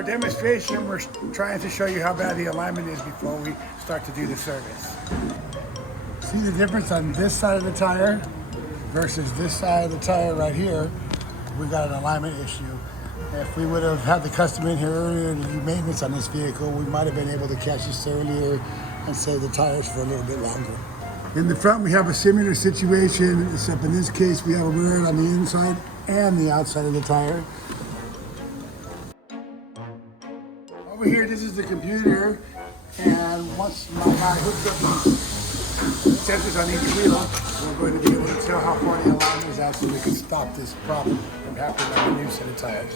for demonstration, we're trying to show you how bad the alignment is before we start to do the service. See the difference on this side of the tire versus this side of the tire right here? We got an alignment issue. If we would have had the customer in here earlier to do maintenance on this vehicle, we might have been able to catch this earlier and save the tires for a little bit longer. In the front, we have a similar situation, except in this case, we have a wear on the inside and the outside of the tire. Over here, this is the computer, and once my guy hooks up these sensors on each wheel, we're going to be able to tell how far the alignment is at so we can stop this problem from happening on the new set of tires.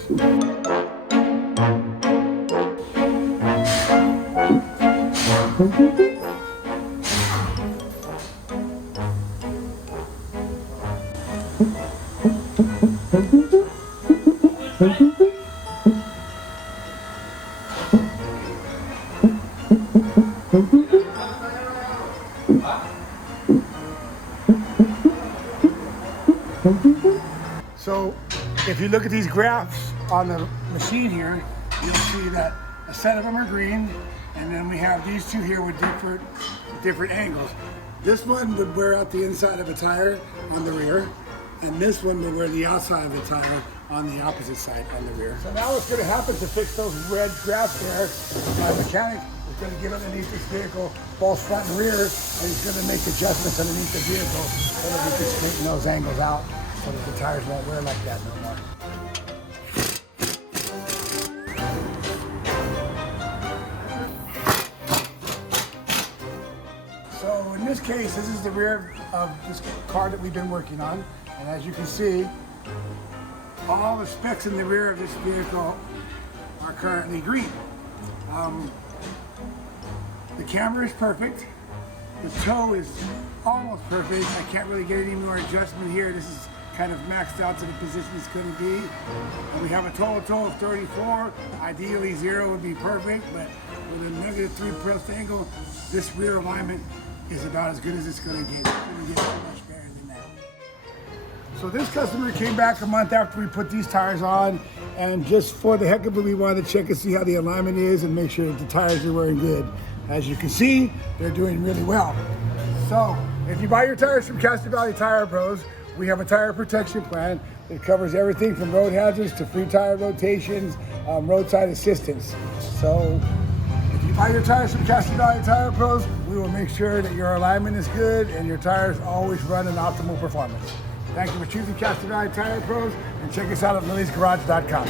So if you look at these graphs on the machine here, you'll see that a set of them are green, and then we have these two here with different angles. This one would wear out the inside of a tire on the rear, and this one would wear the outside of the tire on the opposite side on the rear. So now what's going to happen to fix those red graphs there, my mechanic is going to get underneath this vehicle, both front and rear, and he's going to make adjustments underneath the vehicle so that we can straighten those angles out so that the tires won't wear like that no more. So in this case, this is the rear of this car that we've been working on, and as you can see, all the specs in the rear of this vehicle are currently green. The camera is perfect. The toe is almost perfect. I can't really get any more adjustment here. This is kind of maxed out to the position it's going to be. And we have a total toe of 34. Ideally 0 would be perfect, but with a -3 pressed angle, this rear alignment is about as good as it's going to get. It's going to get much better than that. So this customer came back a month after we put these tires on, and just for the heck of it, we wanted to check and see how the alignment is and make sure that the tires are wearing good. As you can see, they're doing really well. So if you buy your tires from Castro Valley Tire Pros, we have a tire protection plan that covers everything from road hazards to free tire rotations, roadside assistance. So if you buy your tires from Castro Valley Tire Pros, we will make sure that your alignment is good and your tires always run in optimal performance. Thank you for choosing Castro Valley Tire Pros, and check us out at lillysgarage.com.